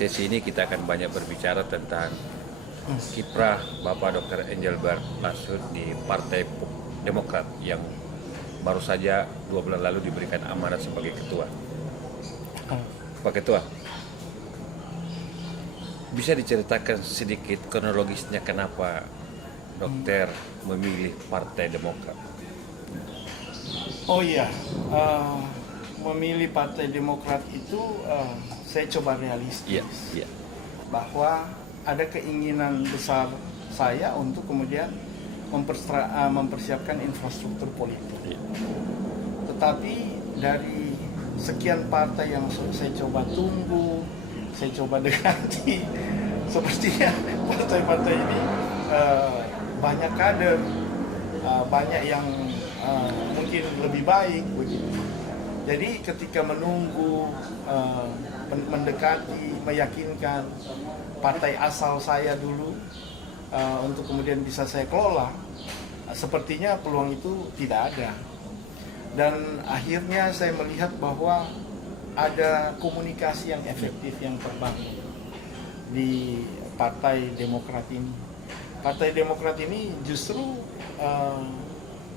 sesi ini kita akan banyak berbicara tentang kiprah Bapak Dr. Engelbert Lasut di Partai Demokrat yang baru saja 2 bulan lalu diberikan amanat sebagai ketua. Pak Ketua, bisa diceritakan sedikit kronologisnya kenapa Dokter memilih Partai Demokrat? Oh iya, memilih Partai Demokrat itu saya coba realistis. Iya. Bahwa ada keinginan besar saya untuk kemudian mempersiapkan infrastruktur politik. Iya. Tetapi dari sekian partai yang saya coba tunggu, saya coba dekati, sepertinya partai-partai ini banyak kader, banyak yang mungkin lebih baik begitu. Jadi ketika menunggu, mendekati, meyakinkan partai asal saya dulu untuk kemudian bisa saya kelola, sepertinya peluang itu tidak ada. Dan akhirnya saya melihat bahwa ada komunikasi yang efektif yang terbangun di Partai Demokrat ini. Partai Demokrat ini justru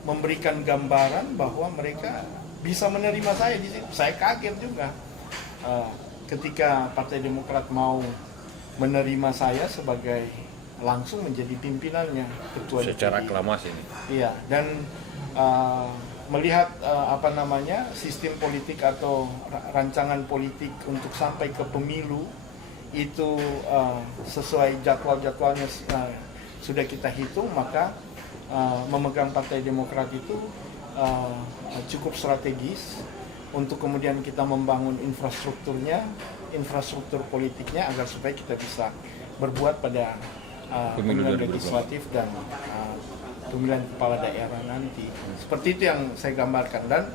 memberikan gambaran bahwa mereka bisa menerima saya di situ. Saya kaget juga ketika Partai Demokrat mau menerima saya sebagai langsung menjadi pimpinannya, ketua Secara DPD. aklamasi ini. Iya, dan melihat sistem politik atau rancangan politik untuk sampai ke pemilu itu sesuai jadwal-jadwalnya sudah kita hitung, maka memegang Partai Demokrat itu cukup strategis untuk kemudian kita membangun infrastruktur politiknya agar supaya kita bisa berbuat pada pemilihan legislatif dan pemilihan kepala daerah nanti. Seperti itu yang saya gambarkan, dan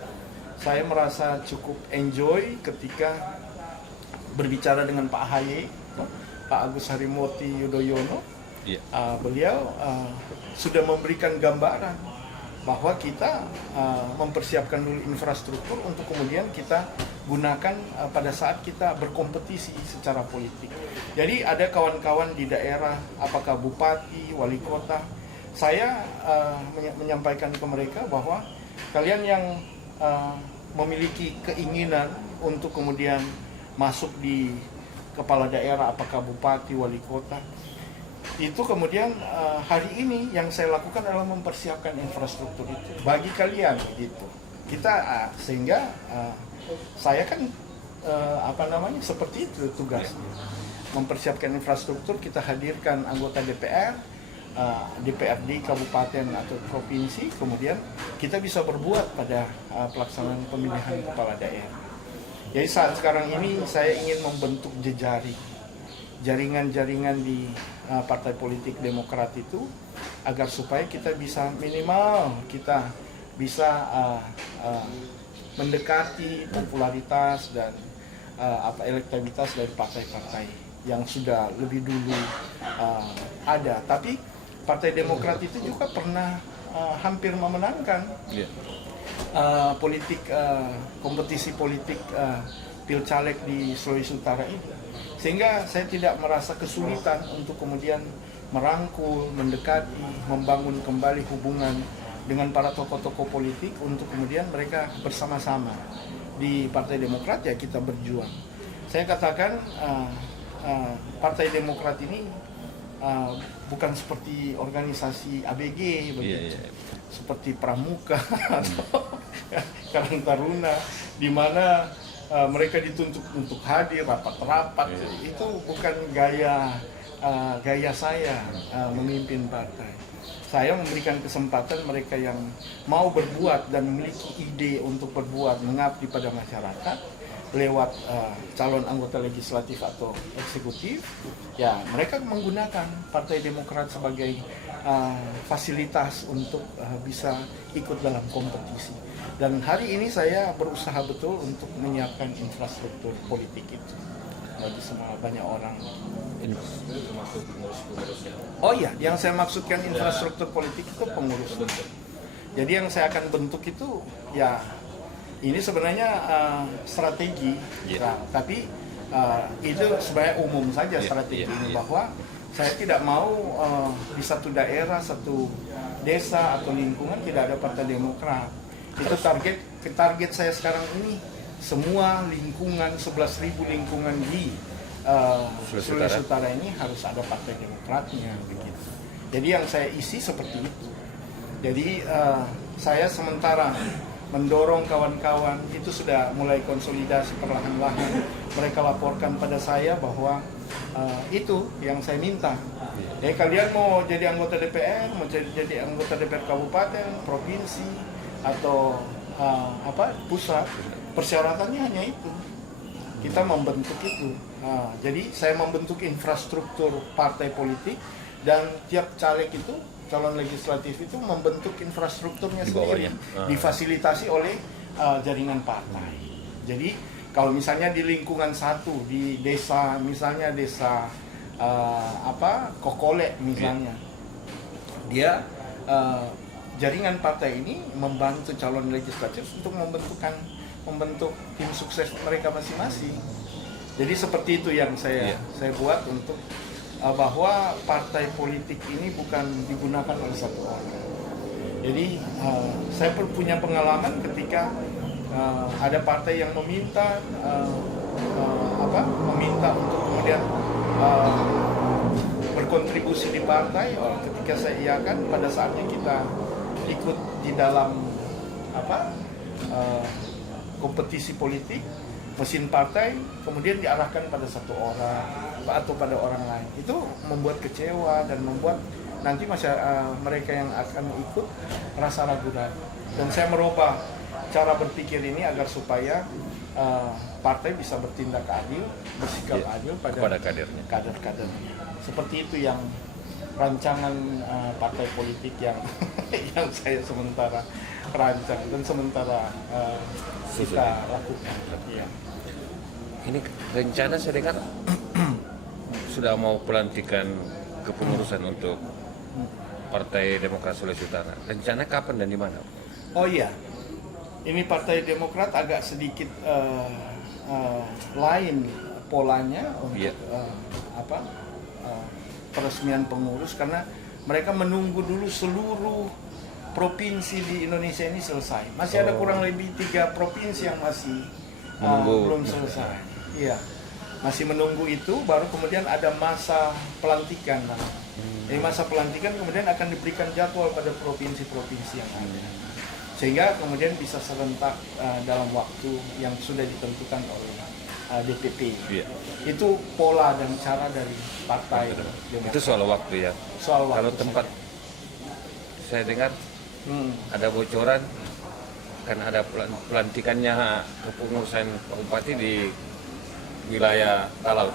saya merasa cukup enjoy ketika berbicara dengan Pak AHY, Pak Agus Harimurti Yudhoyono. Iya. Beliau sudah memberikan gambaran bahwa kita mempersiapkan dulu infrastruktur untuk kemudian kita gunakan pada saat kita berkompetisi secara politik. Jadi ada kawan-kawan di daerah, apakah bupati, wali kota, saya menyampaikan ke mereka bahwa kalian yang memiliki keinginan untuk kemudian masuk di kepala daerah, apakah bupati, wali kota, itu kemudian hari ini yang saya lakukan adalah mempersiapkan infrastruktur itu bagi kalian gitu. Kita sehingga saya kan seperti itu tugasnya, mempersiapkan infrastruktur. Kita hadirkan anggota DPR, DPRD kabupaten atau provinsi, kemudian kita bisa berbuat pada pelaksanaan pemilihan kepala daerah. Jadi saat sekarang ini saya ingin membentuk jaringan-jaringan di partai politik Demokrat itu agar supaya kita bisa minimal kita bisa mendekati popularitas dan elektabilitas dari partai-partai yang sudah lebih dulu ada. Tapi Partai Demokrat itu juga pernah hampir memenangkan kompetisi politik pilcaleg di Sulawesi Utara ini. Sehingga saya tidak merasa kesulitan untuk kemudian merangkul, mendekati, membangun kembali hubungan dengan para tokoh-tokoh politik untuk kemudian mereka bersama-sama di Partai Demokrat, ya kita berjuang. Saya katakan Partai Demokrat ini bukan seperti organisasi ABG begitu, seperti Pramuka atau Karang Taruna, di mana mereka dituntut untuk hadir rapat-rapat. Itu bukan gaya saya memimpin partai. Saya memberikan kesempatan mereka yang mau berbuat dan memiliki ide untuk berbuat, mengabdi pada masyarakat lewat calon anggota legislatif atau eksekutif. Ya, mereka menggunakan Partai Demokrat sebagai fasilitas untuk bisa ikut dalam kompetisi. Dan hari ini saya berusaha betul untuk menyiapkan infrastruktur politik itu bagi semua banyak orang. Oh iya, yang saya maksudkan infrastruktur politik itu pengurus. Jadi yang saya akan bentuk itu ya ini sebenarnya strategi, tapi itu sebenarnya umum saja Iya, strategi iya, ini, iya. bahwa saya tidak mau di satu daerah, satu desa atau lingkungan tidak ada Partai Demokrat. Itu target saya sekarang ini, semua lingkungan 11.000 lingkungan di Sulawesi Utara ini harus ada Partai Demokratnya begitu. Jadi yang saya isi seperti itu. Jadi saya sementara mendorong kawan-kawan itu sudah mulai konsolidasi perlahan-lahan. Mereka laporkan pada saya bahwa itu yang saya minta. Jadi kalian mau jadi anggota DPR, mau jadi anggota DPR kabupaten, provinsi, atau pusat, persyaratannya hanya itu. Kita membentuk itu. Jadi saya membentuk infrastruktur partai politik, dan tiap caleg itu, calon legislatif itu membentuk infrastrukturnya Di sendiri, bawahnya. difasilitasi oleh jaringan partai. Jadi kalau misalnya di lingkungan satu, di desa, misalnya desa Kokole misalnya, dia jaringan partai ini membantu calon legislatif untuk membentuk tim sukses mereka masing-masing. Jadi seperti itu yang saya buat untuk bahwa partai politik ini bukan digunakan oleh satu orang. Jadi saya punya pengalaman ketika ada partai yang meminta untuk kemudian berkontribusi di partai. Ketika saya iakan, pada saatnya kita ikut di dalam kompetisi politik, mesin partai kemudian diarahkan pada satu orang atau pada orang lain. Itu membuat kecewa dan membuat nanti mereka yang akan ikut rasa ragu-ragu. Dan saya merubah cara berpikir ini agar supaya partai bisa bertindak adil, bersikap adil pada kader-kadernya. Seperti itu yang rancangan partai politik yang yang saya sementara rancang dan sementara kita lakukan. Ya. Ini rencana saya dengar sudah mau pelantikan kepengurusan untuk Partai Demokrat Sulawesi Utara. Rencana kapan dan di mana? Oh iya, ini Partai Demokrat agak sedikit lain polanya untuk peresmian pengurus, karena mereka menunggu dulu seluruh provinsi di Indonesia ini selesai. Masih ada kurang lebih 3 provinsi yang masih belum selesai. Iya, masih menunggu itu, baru kemudian ada masa pelantikan. Dari masa pelantikan kemudian akan diberikan jadwal pada provinsi-provinsi yang ada, sehingga kemudian bisa serentak dalam waktu yang sudah ditentukan oleh DPP. Iya. Itu pola dan cara dari partai Demokrat. Itu soal waktu ya. Soal waktu. Kalau tempat saya dengar ada bocoran, kan ada pelantikannya kepengurusan Pak Bupati di wilayah Talaut.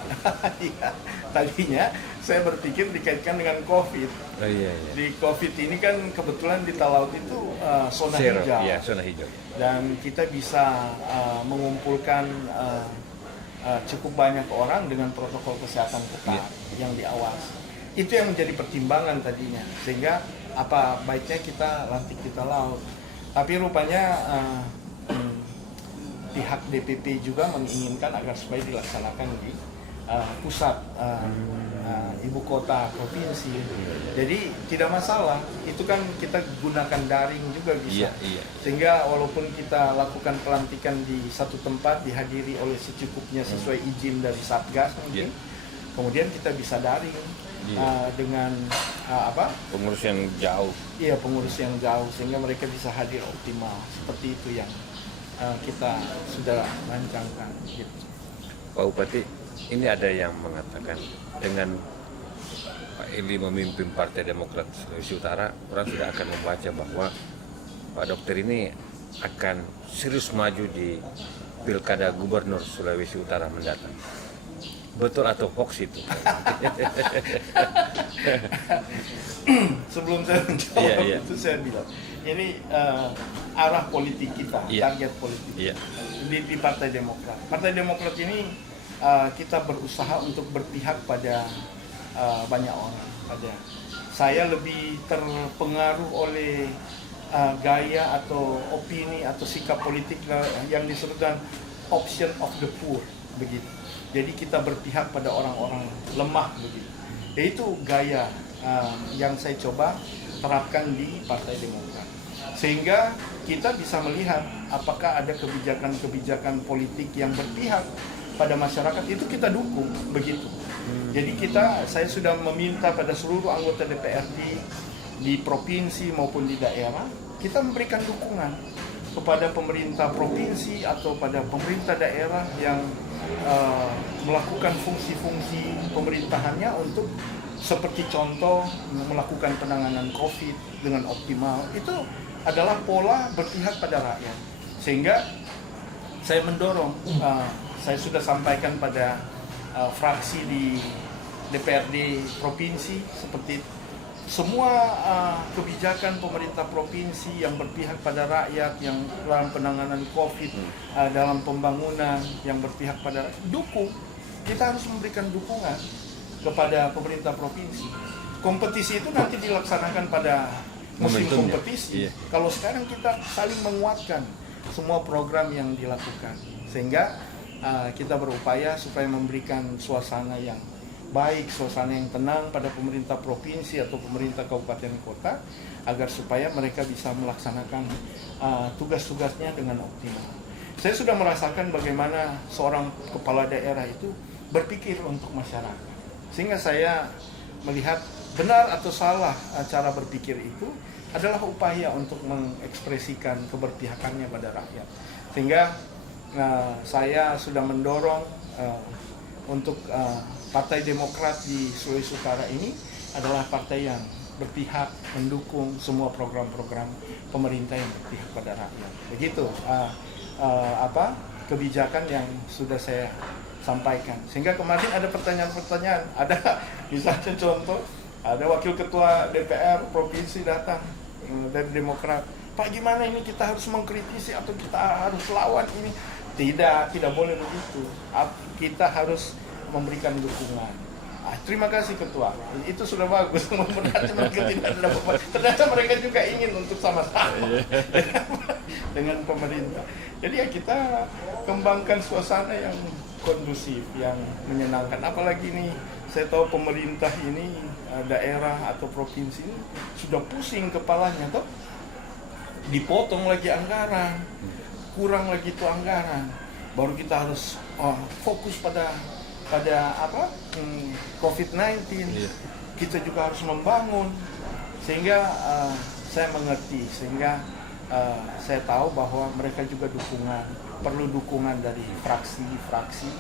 Iya, tadinya saya berpikir dikaitkan dengan COVID. Oh, iya. Di COVID ini kan kebetulan di Talaut itu zona hijau. Iya, zona hijau. Dan kita bisa mengumpulkan cukup banyak orang dengan protokol kesehatan ketat yang diawasi. Itu yang menjadi pertimbangan tadinya, sehingga apa baiknya kita lantik di Talaut. Tapi rupanya pihak DPP juga menginginkan agar supaya dilaksanakan di pusat ibu kota provinsi. Jadi tidak masalah, itu kan kita gunakan daring juga bisa. Iya. Sehingga walaupun kita lakukan pelantikan di satu tempat dihadiri oleh secukupnya sesuai izin dari Satgas mungkin, kemudian kita bisa daring dengan pengurus yang jauh. Iya, pengurus yang jauh, sehingga mereka bisa hadir optimal. Seperti itu yang kita sudah rancangkan. Gitu. Pak Bupati, ini ada yang mengatakan dengan Pak Eli memimpin Partai Demokrat Sulawesi Utara, orang sudah akan membaca bahwa Pak Dokter ini akan serius maju di Pilkada Gubernur Sulawesi Utara mendatang. Betul atau hoax itu? Sebelum saya menjawab itu saya bilang, ini arah politik kita, target politik di Partai Demokrat. Partai Demokrat ini kita berusaha untuk berpihak pada banyak orang. Saya lebih terpengaruh oleh gaya atau opini atau sikap politik yang disebutkan option of the poor, begitu. Jadi kita berpihak pada orang-orang lemah begitu. Itu gaya yang saya coba terapkan di Partai Demokrat. Sehingga kita bisa melihat apakah ada kebijakan-kebijakan politik yang berpihak pada masyarakat, itu kita dukung begitu. Jadi saya sudah meminta pada seluruh anggota DPRD di provinsi maupun di daerah, kita memberikan dukungan kepada pemerintah provinsi atau pada pemerintah daerah yang melakukan fungsi-fungsi pemerintahannya untuk seperti contoh melakukan penanganan COVID dengan optimal. Itu adalah pola berpihak pada rakyat. Sehingga saya mendorong, saya sudah sampaikan pada fraksi di DPRD provinsi, seperti semua kebijakan pemerintah provinsi yang berpihak pada rakyat, yang dalam penanganan COVID, dalam pembangunan yang berpihak pada rakyat, dukung. Kita harus memberikan dukungan kepada pemerintah provinsi. Kompetisi itu nanti dilaksanakan pada musim kompetisi. Kalau sekarang kita saling menguatkan semua program yang dilakukan, sehingga kita berupaya supaya memberikan suasana yang baik, suasana yang tenang pada pemerintah provinsi atau pemerintah kabupaten kota, agar supaya mereka bisa melaksanakan tugas-tugasnya dengan optimal. Saya sudah merasakan bagaimana seorang kepala daerah itu berpikir untuk masyarakat, sehingga saya melihat benar atau salah cara berpikir itu adalah upaya untuk mengekspresikan keberpihakannya pada rakyat. Sehingga saya sudah mendorong untuk Partai Demokrat di Sulawesi Utara ini adalah partai yang berpihak mendukung semua program-program pemerintah yang berpihak pada rakyat. Begitu kebijakan yang sudah saya sampaikan. Sehingga kemarin ada pertanyaan-pertanyaan, ada misalnya contoh, ada wakil ketua DPR provinsi datang dari Demokrat, Pak, gimana ini, kita harus mengkritisi atau kita harus lawan ini? Tidak boleh begitu. Kita harus memberikan dukungan. Terima kasih ketua, itu sudah bagus. Ternyata mereka juga ingin untuk sama-sama dengan pemerintah. Jadi ya kita kembangkan suasana yang kondusif, yang menyenangkan. Apalagi nih, saya tahu pemerintah ini, daerah atau provinsi ini sudah pusing kepalanya, toh dipotong lagi anggaran, kurang lagi itu anggaran, baru kita harus fokus pada COVID-19. Kita juga harus membangun, sehingga saya mengerti, sehingga saya tahu bahwa mereka juga perlu dukungan dari fraksi-fraksi,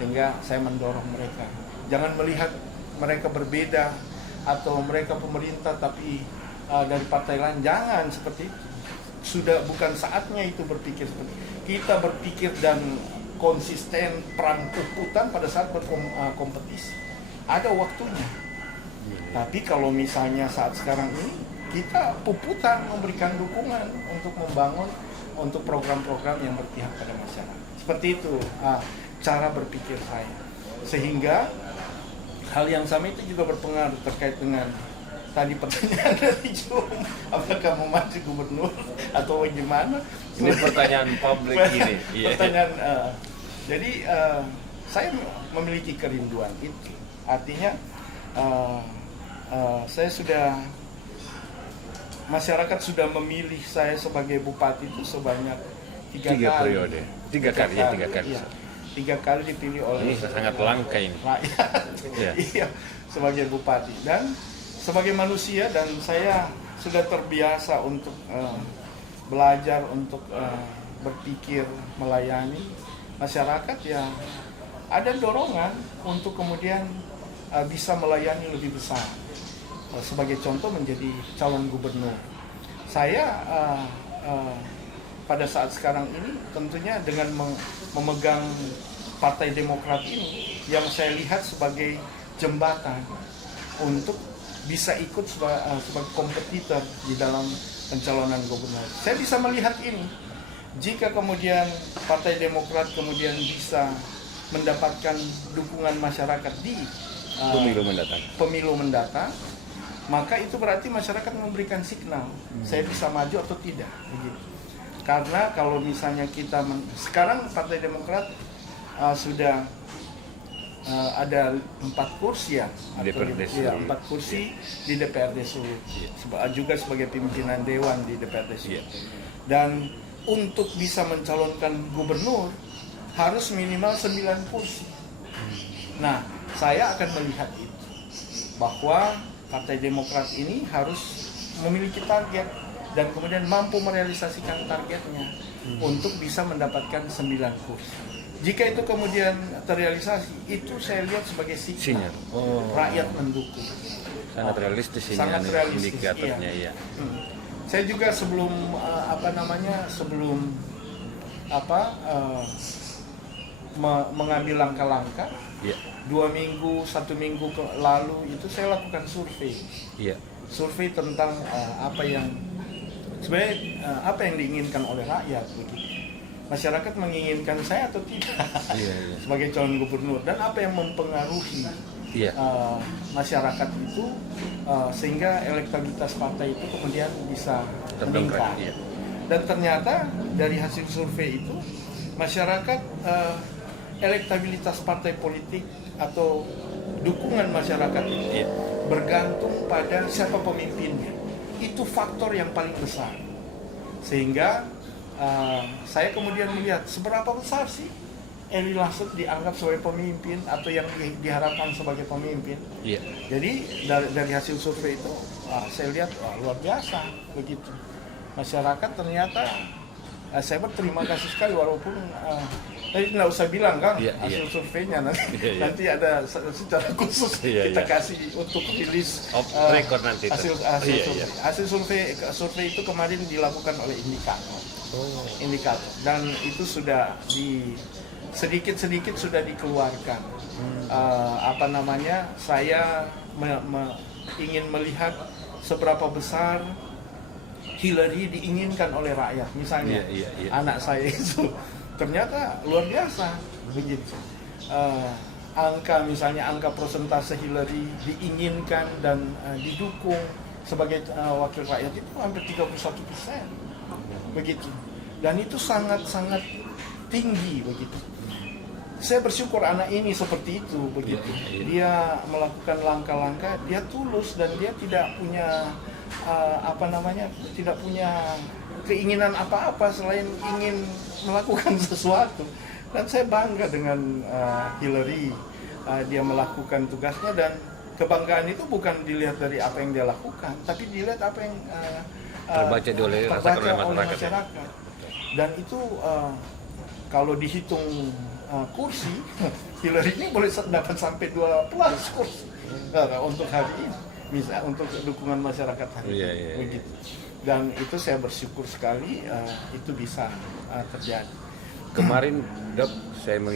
sehingga saya mendorong mereka. Jangan melihat mereka berbeda atau mereka pemerintah tapi dari partai lain, jangan seperti itu. Sudah bukan saatnya itu berpikir seperti itu. Kita berpikir dan konsisten perang puputan pada saat berkompetisi. Ada waktunya. Tapi kalau misalnya saat sekarang ini, kita puputan memberikan dukungan untuk membangun, untuk program-program yang berpihak pada masyarakat. Seperti itu cara berpikir saya. Sehingga hal yang sama itu juga berpengaruh terkait dengan tadi pertanyaan dari Jum, apakah mau maju gubernur atau bagaimana? Ini pertanyaan publik ini. Pertanyaan. Jadi saya memiliki kerinduan itu. Artinya masyarakat sudah memilih saya sebagai bupati itu sebanyak tiga kali. Periode. Tiga kali. Iya. 3 kali dipilih oleh ini sangat langka ini. Rakyat. Iya, sebagai bupati. Dan sebagai manusia, dan saya sudah terbiasa untuk belajar, untuk berpikir melayani masyarakat, yang ada dorongan untuk kemudian bisa melayani lebih besar. Sebagai contoh, menjadi calon gubernur. Saya pada saat sekarang ini tentunya dengan memegang Partai Demokrat ini, yang saya lihat sebagai jembatan untuk bisa ikut sebagai kompetitor di dalam pencalonan gubernur. Saya bisa melihat ini, jika kemudian Partai Demokrat kemudian bisa mendapatkan dukungan masyarakat di pemilu mendatang, maka itu berarti masyarakat memberikan signal saya bisa maju atau tidak, begitu. Karena kalau misalnya sekarang Partai Demokrat sudah ada 4 kursi ya, DPRD ya, Sulu. 4 kursi di DPRD Sulu, juga sebagai pimpinan dewan di DPRD Sulu. Iya. Dan untuk bisa mencalonkan gubernur harus minimal 9 kursi. Nah, saya akan melihat itu, bahwa Partai Demokrat ini harus memiliki target dan kemudian mampu merealisasikan targetnya untuk bisa mendapatkan 9 kursi. Jika itu kemudian terrealisasi, itu saya lihat sebagai sinyal rakyat mendukung. Sangat realistis ini Sangat realistis, indikatornya ya. Saya juga sebelum mengambil langkah-langkah, 1 minggu lalu itu saya lakukan survei. Iya. Survei tentang apa yang diinginkan oleh rakyat begitu. Masyarakat menginginkan saya atau tidak sebagai calon gubernur, dan apa yang mempengaruhi masyarakat itu sehingga elektabilitas partai itu kemudian bisa meningkat. Dan ternyata dari hasil survei itu masyarakat, elektabilitas partai politik atau dukungan masyarakat itu bergantung pada siapa pemimpinnya. Itu faktor yang paling besar, sehingga saya kemudian melihat seberapa besar sih Ely Lasut dianggap sebagai pemimpin atau yang diharapkan sebagai pemimpin. Iya. Jadi dari hasil survei itu saya lihat luar biasa begitu. Masyarakat ternyata saya berterima kasih sekali, walaupun tadi tidak usah bilang kan hasil surveinya nanti ada secara khusus kita kasih untuk rilis rekor nanti hasil survei itu kemarin dilakukan oleh Indikator dan itu sudah sedikit sudah dikeluarkan. Saya ingin melihat seberapa besar Hillary diinginkan oleh rakyat. Misalnya anak saya itu ternyata luar biasa begitu. Angka persentase Hillary diinginkan dan didukung sebagai wakil rakyat itu hampir 31%. Begitu. Dan itu sangat tinggi begitu. Saya bersyukur anak ini seperti itu begitu. Dia melakukan langkah-langkah, dia tulus dan dia tidak punya tidak punya keinginan apa-apa selain ingin melakukan sesuatu. Dan saya bangga dengan Hillary. Dia melakukan tugasnya, dan kebanggaan itu bukan dilihat dari apa yang dia lakukan, tapi dilihat apa yang terbaca oleh masyarakat. Dan itu kalau dihitung kursi, Hillary ini boleh dapat sampai 12 kursi untuk hari ini, misalnya untuk dukungan masyarakat hari ini. Begitu. Dan itu saya bersyukur sekali itu bisa terjadi. Kemarin Dok, kami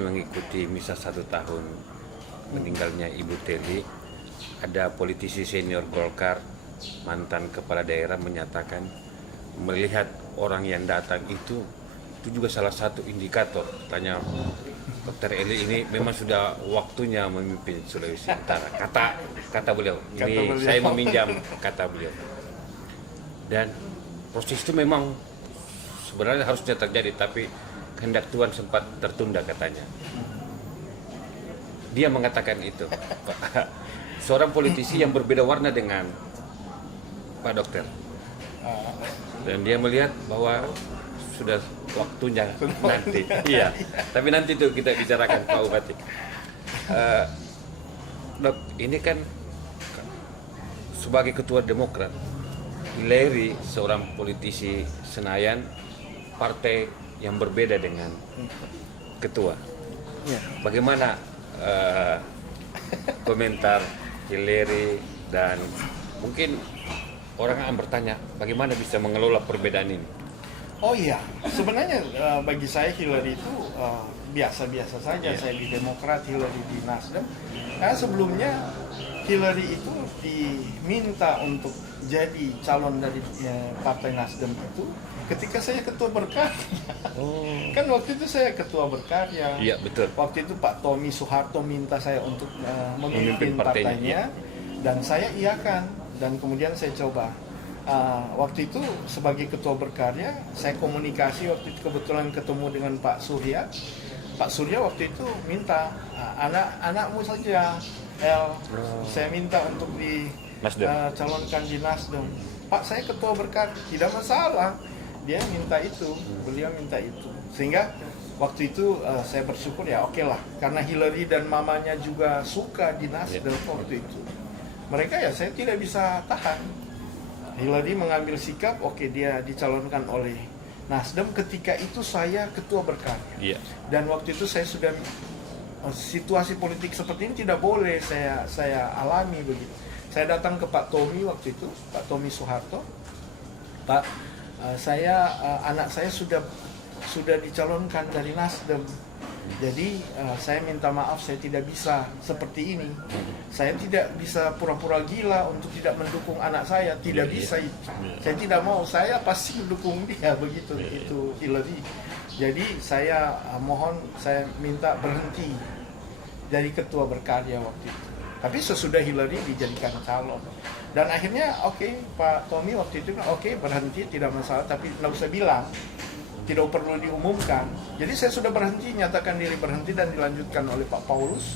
mengikuti misa 1 tahun meninggalnya Ibu Teli. Ada politisi senior Golkar, mantan kepala daerah, menyatakan melihat orang yang datang itu juga salah satu indikator. Tanya Dr. Ely, ini memang sudah waktunya memimpin Sulawesi Utara. Kata beliau. Saya meminjam kata beliau. Dan proses itu memang sebenarnya harusnya terjadi, tapi kehendak Tuhan sempat tertunda katanya. Dia mengatakan itu. Seorang politisi yang berbeda warna dengan Pak Dokter. Dan dia melihat bahwa sudah waktunya nanti. Iya, tapi nanti itu kita bicarakan Pak Bupati. Dok, ini kan sebagai ketua Demokrat, Hillary seorang politisi Senayan, partai yang berbeda dengan ketua. Bagaimana komentar Hillary, dan mungkin orang akan bertanya bagaimana bisa mengelola perbedaan ini? Oh iya, sebenarnya bagi saya Hillary itu biasa-biasa saja. Saya di Demokrat, Hillary di Nasdem. Karena sebelumnya Hillary itu diminta untuk jadi calon dari Partai Nasdem itu ketika saya ketua berkarya. Kan waktu itu saya ketua berkarya. Iya, betul. Waktu itu Pak Tommy Soeharto minta saya untuk memimpin partainya, dan saya iakan, dan kemudian saya coba. Waktu itu sebagai ketua berkarya, saya komunikasi, waktu itu kebetulan ketemu dengan Pak Surya, Pak Surya waktu itu minta anak-anakmu saja, saya minta untuk Nasdem. calonkan di Nasdem. Pak, saya ketua berkat, tidak masalah. Dia minta itu, beliau minta itu. Sehingga waktu itu saya bersyukur ya oke lah, karena Hillary dan mamanya juga suka di Nasdem waktu itu. Mereka ya saya tidak bisa tahan. Hillary mengambil sikap, oke dia dicalonkan oleh Nasdem. Ketika itu saya ketua berkarya. Iya. Dan waktu itu saya sudah situasi politik seperti ini tidak boleh saya alami begitu. Saya datang ke Pak Tommy waktu itu, Pak Tommy Soeharto. Pak, anak saya sudah dicalonkan dari Nasdem. Jadi saya minta maaf, saya tidak bisa seperti ini. Saya tidak bisa pura-pura gila untuk tidak mendukung anak saya. Tidak bisa itu. Saya tidak mau. Saya pasti mendukung dia begitu. Itu Hillary. Jadi saya saya minta berhenti dari ketua berkarya waktu itu. Tapi sesudah Hillary dijadikan calon. Dan akhirnya Pak Tommy waktu itu bilang berhenti tidak masalah, tapi nggak usah bilang. Tidak perlu diumumkan. Jadi saya sudah berhenti, nyatakan diri berhenti dan dilanjutkan oleh Pak Paulus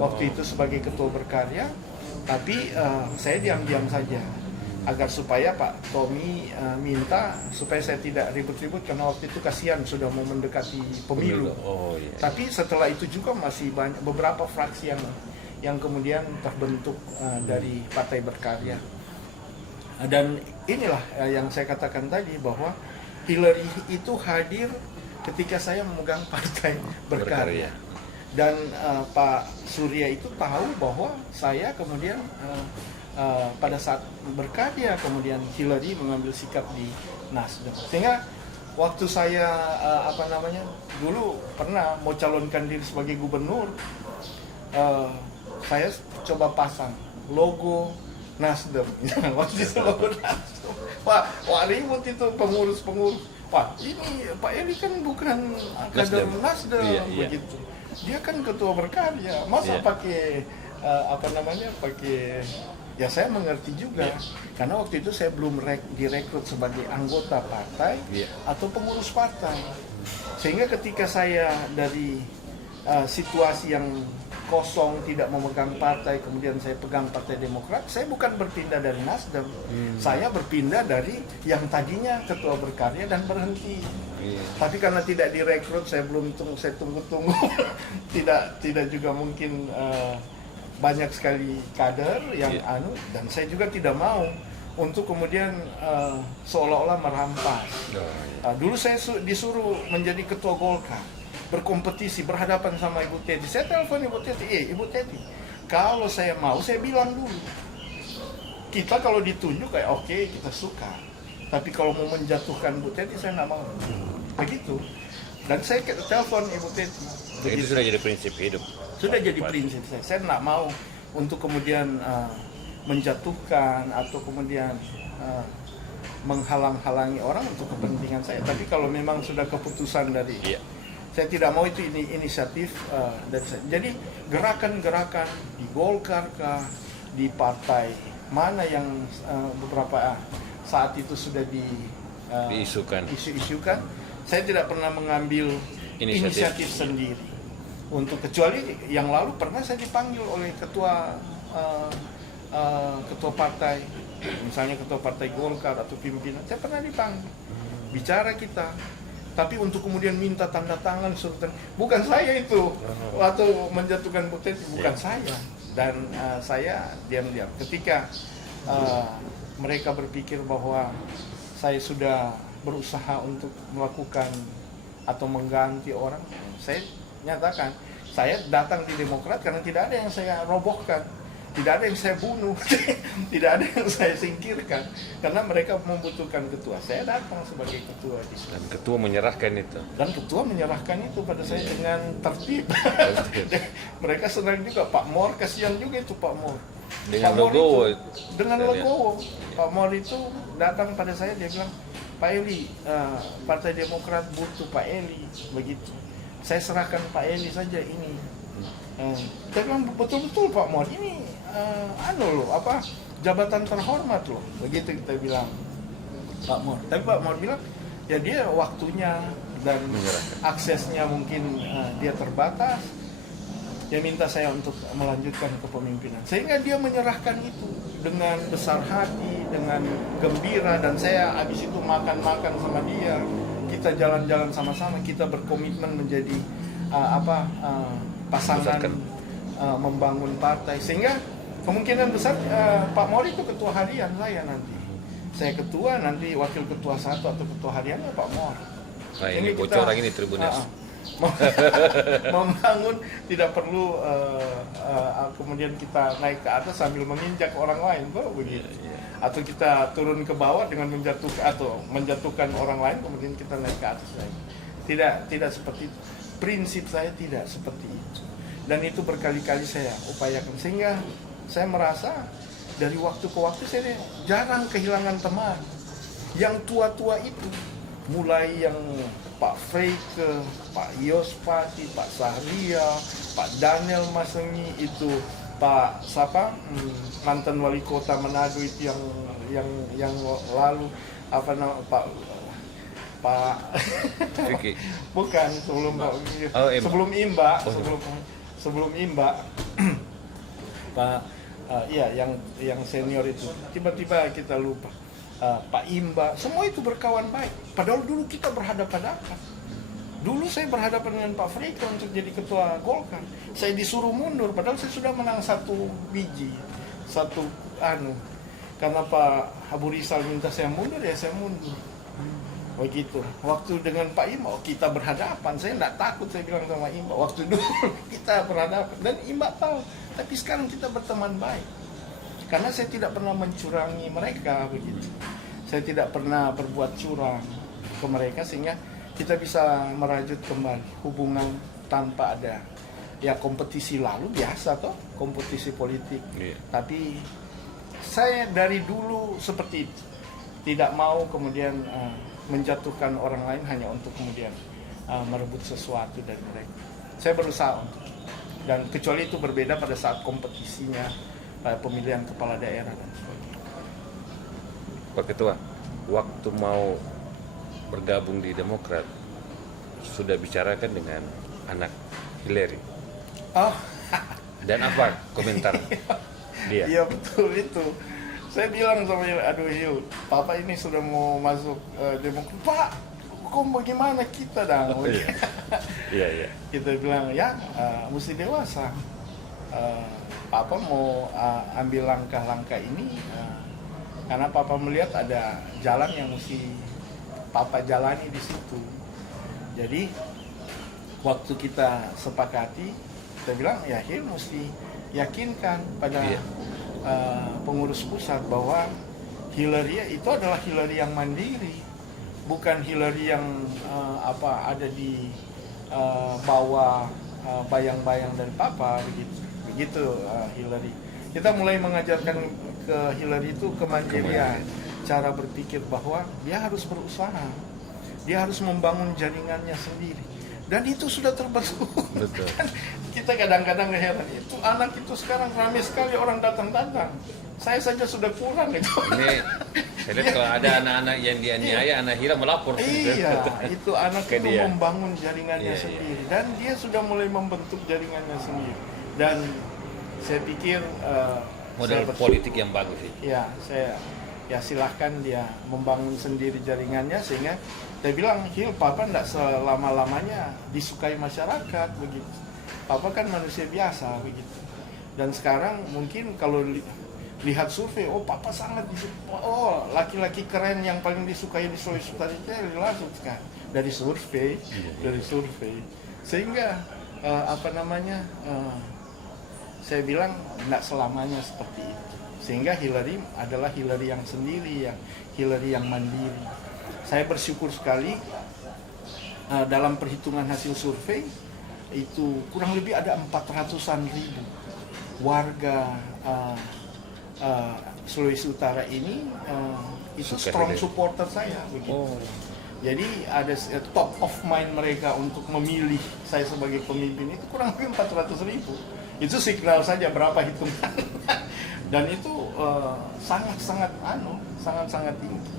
waktu itu sebagai ketua berkarya. Tapi saya diam-diam saja agar supaya Pak Tommy minta supaya saya tidak ribut-ribut karena waktu itu kasihan sudah mau mendekati pemilu. Tapi setelah itu juga masih banyak beberapa fraksi yang kemudian terbentuk dari Partai Berkarya. Dan inilah yang saya katakan tadi bahwa Hillary itu hadir ketika saya memegang Partai Berkarya. Dan Pak Surya itu tahu bahwa saya kemudian pada saat berkarya kemudian Hillary mengambil sikap di Nasdem. Sehingga waktu saya dulu pernah mau calonkan diri sebagai gubernur, saya coba pasang logo Nasdem. Waktu itu logo Nasdem. Wah ribut itu pengurus. Wah ini Pak Eli kan bukan kader Nasdem begitu. Dia kan ketua berkarya. Masa pakai ya saya mengerti juga. Karena waktu itu saya belum direkrut sebagai anggota partai atau pengurus partai. Sehingga ketika saya dari situasi yang kosong, tidak memegang partai, kemudian saya pegang Partai Demokrat, saya bukan berpindah dari Nasdem. Saya berpindah dari yang tadinya ketua berkarya dan berhenti. Tapi karena tidak direkrut, saya tunggu-tunggu. tidak juga mungkin banyak sekali kader yang dan saya juga tidak mau untuk kemudian seolah-olah merampas. Dulu saya disuruh menjadi ketua Golkar, berkompetisi, berhadapan sama Ibu Teti. Saya telepon Ibu Teti, Ibu Teti, kalau saya mau, saya bilang dulu. Kita kalau ditunjuk kayak kita suka. Tapi kalau mau menjatuhkan Ibu Teti, saya nggak mau. Begitu. Dan saya telepon Ibu Teti. Itu sudah jadi prinsip hidup. Sudah jadi prinsip saya. Saya nggak mau untuk kemudian menjatuhkan atau kemudian menghalang-halangi orang untuk kepentingan saya. Tapi kalau memang sudah keputusan dari saya tidak mau itu inisiatif dari saya. Jadi gerakan-gerakan di Golkar kah, di partai mana yang beberapa saat itu sudah diisukan, saya tidak pernah mengambil inisiatif sendiri. Untuk kecuali yang lalu pernah saya dipanggil oleh ketua partai, misalnya ketua partai Golkar atau pimpinan, saya pernah dipanggil. Bicara kita. Tapi untuk kemudian minta tanda tangan, bukan saya itu. Waktu menjatuhkan Bu Teti, bukan saya. Dan saya diam-diam. Ketika mereka berpikir bahwa saya sudah berusaha untuk melakukan atau mengganti orang, saya nyatakan, saya datang di Demokrat karena tidak ada yang saya robohkan. Tidak ada yang saya bunuh, tidak ada yang saya singkirkan, karena mereka membutuhkan ketua. Saya datang sebagai ketua di sana. Dan ketua menyerahkan itu. Dan ketua menyerahkan itu pada saya dengan tertib. Mereka senang juga. Pak Mor, kasihan juga itu Pak Mor. Dengan logo. Dengan logo. Pak Mor itu datang pada saya, dia bilang, Pak Eli, Partai Demokrat butuh Pak Eli, begitu. Saya serahkan Pak Eli saja ini. Saya bilang betul-betul Pak Mor, ini jabatan terhormat loh, begitu kita bilang Pak Mor. Tapi Pak Mor bilang ya dia waktunya dan Menyerahkan. aksesnya mungkin dia terbatas. Dia minta saya untuk melanjutkan kepemimpinan, sehingga dia menyerahkan itu dengan besar hati, dengan gembira, dan saya habis itu makan-makan sama dia, kita jalan-jalan sama-sama, kita berkomitmen menjadi pasangan membangun partai, sehingga kemungkinan besar Pak Mori itu ketua harian saya nanti. Saya ketua, nanti wakil ketua satu atau ketua hariannya Pak Mori. Nah, ini bocoran ini Tribunas. Membangun tidak perlu kemudian kita naik ke atas sambil menginjak orang lain, begitu. Atau kita turun ke bawah dengan menjatuhkan orang lain kemudian kita naik ke atas lagi. Tidak seperti itu. Prinsip saya tidak seperti itu. Dan itu berkali-kali saya upayakan, sehingga saya merasa dari waktu ke waktu saya jarang kehilangan teman. Yang tua-tua itu, mulai yang Pak Freike, Pak Yospati, Pak Sahria, Pak Daniel Masengi, itu Pak mantan wali kota Manado itu yang lalu Pak Vicky. bukan sebelum Imba Pak yang senior itu tiba-tiba kita lupa. Pak Imba, semua itu berkawan baik. Padahal dulu kita berhadapan-hadapan. Dulu saya berhadapan dengan Pak Freike untuk jadi ketua Golkar. Saya disuruh mundur, padahal saya sudah menang satu Karena Pak Abu Rizal minta saya mundur, ya saya mundur. Begitu. Waktu dengan Pak Imba, kita berhadapan. Saya tidak takut, saya bilang sama Imba. Waktu dulu kita berhadapan, dan Imba tahu. Tapi sekarang kita berteman baik. Karena saya tidak pernah mencurangi mereka, begitu. Saya tidak pernah berbuat curang ke mereka, sehingga kita bisa merajut kembali hubungan tanpa ada kompetisi lalu biasa toh, kompetisi politik. Tapi saya dari dulu seperti itu, tidak mau kemudian menjatuhkan orang lain hanya untuk kemudian merebut sesuatu dari mereka. Saya berusaha untuk, dan kecuali itu berbeda pada saat kompetisinya pemilihan kepala daerah dan sebagainya. Pak Ketua, waktu mau bergabung di Demokrat sudah bicarakan dengan anak Hillary. Dan apa komentar dia? Iya betul itu. Saya bilang sama Hil, aduh Hil, Papa ini sudah mau masuk Demokrat. Pak, kok bagaimana kita dah? Iya. Kita bilang mesti dewasa. Papa mau ambil langkah-langkah ini karena Papa melihat ada jalan yang mesti Papa jalani di situ. Jadi waktu kita sepakati, kita bilang Hil mesti yakinkan pada pengurus pusat bahwa Hillary itu adalah Hillary yang mandiri, bukan Hillary yang ada di bawah bayang-bayang dari Papa, begitu Hillary. Kita mulai mengajarkan ke Hillary itu kemandirian, cara berpikir bahwa dia harus berusaha, dia harus membangun jaringannya sendiri, dan itu sudah terbentuk. Betul. Kita kadang-kadang heran, itu anak itu sekarang ramai sekali orang datang-datang. Saya saja sudah kurang itu. Ini saya lihat kalau ada anak-anak yang dianiaya, anak Hira melapor. Iya, itu anak itu dia membangun jaringannya sendiri, dan dia sudah mulai membentuk jaringannya sendiri. Dan saya pikir model politik yang bagus sih. Saya silahkan dia membangun sendiri jaringannya, sehingga saya bilang Hil, Papa tidak selama-lamanya disukai masyarakat, begitu. Papa kan manusia biasa, begitu. Dan sekarang mungkin kalau lihat survei, Papa sangat laki-laki keren yang paling disukai di Sulawesi Utara itu langsung kan dari survei, sehingga saya bilang tidak selamanya seperti itu. Sehingga Hillary adalah Hillary yang sendiri, Hillary yang mandiri. Saya bersyukur sekali dalam perhitungan hasil survei itu kurang lebih ada 400-an ribu warga Sulawesi Utara ini itu strong supporter saya, begitu. Jadi ada top of mind mereka untuk memilih saya sebagai pemimpin itu kurang lebih 400 ribu. Itu signal saja berapa hitungan. Dan itu sangat-sangat tinggi.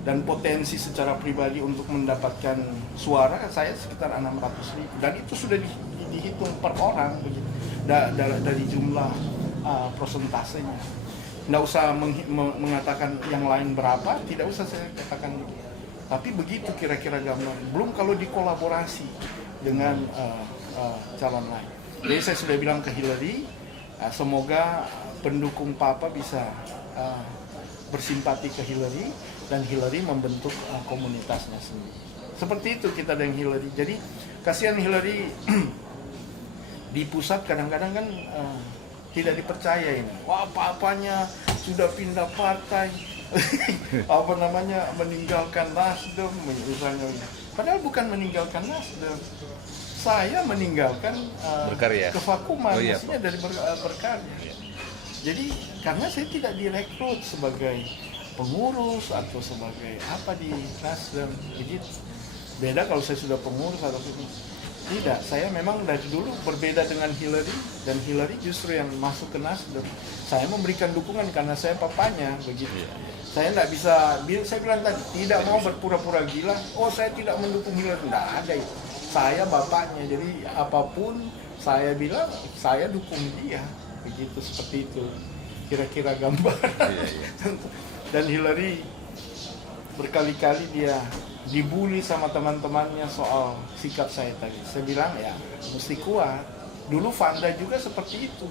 dan potensi secara pribadi untuk mendapatkan suara saya sekitar 600.000 dan itu sudah dihitung per orang begitu dari jumlah prosentasenya. Nggak usah mengatakan yang lain berapa, tidak usah saya katakan begitu. Tapi begitu kira-kira gambar. Belum kalau dikolaborasi dengan calon lain. Jadi saya sudah bilang ke Hillary, semoga pendukung Papa bisa bersimpati ke Hillary dan Hillary membentuk komunitasnya sendiri. Seperti itu kita dengan Hillary. Jadi kasihan Hillary di pusat kadang-kadang kan tidak dipercaya ini. Wah, papanya sudah pindah partai, meninggalkan Nasdem misalnya. Padahal bukan meninggalkan Nasdem. Saya meninggalkan berkarya. kevakuman, Oh, iya, maksudnya dari berkarya. Jadi karena saya tidak direkrut sebagai pengurus atau sebagai apa di Nasdem, begitu. Beda kalau saya sudah pengurus atau tidak. Saya memang dari dulu berbeda dengan Hillary dan Hillary justru yang masuk ke Nasdem. Saya memberikan dukungan karena saya papanya, begitu. Saya tidak bisa, saya bilang tadi tidak mau berpura-pura gila. Oh, saya tidak mendukung Hillary, tidak ada itu. Saya bapaknya, jadi apapun saya bilang saya dukung dia, begitu seperti itu. Kira-kira gambar. Dan Hillary berkali-kali dia dibully sama teman-temannya soal sikap saya tadi. Saya bilang ya mesti kuat. Dulu Vanda juga seperti itu.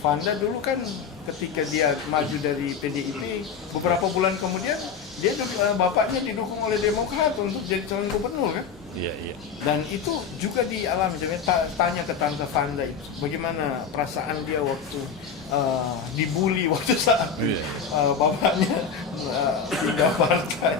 Vanda dulu kan ketika dia maju dari PDIP, beberapa bulan kemudian dia bapaknya didukung oleh Demokrat untuk jadi calon gubernur kan. Iya. Dan itu juga dialami. Jadi tanya ke Tante Vanda itu, bagaimana perasaan dia waktu dibully waktu saat bapaknya pindah partai.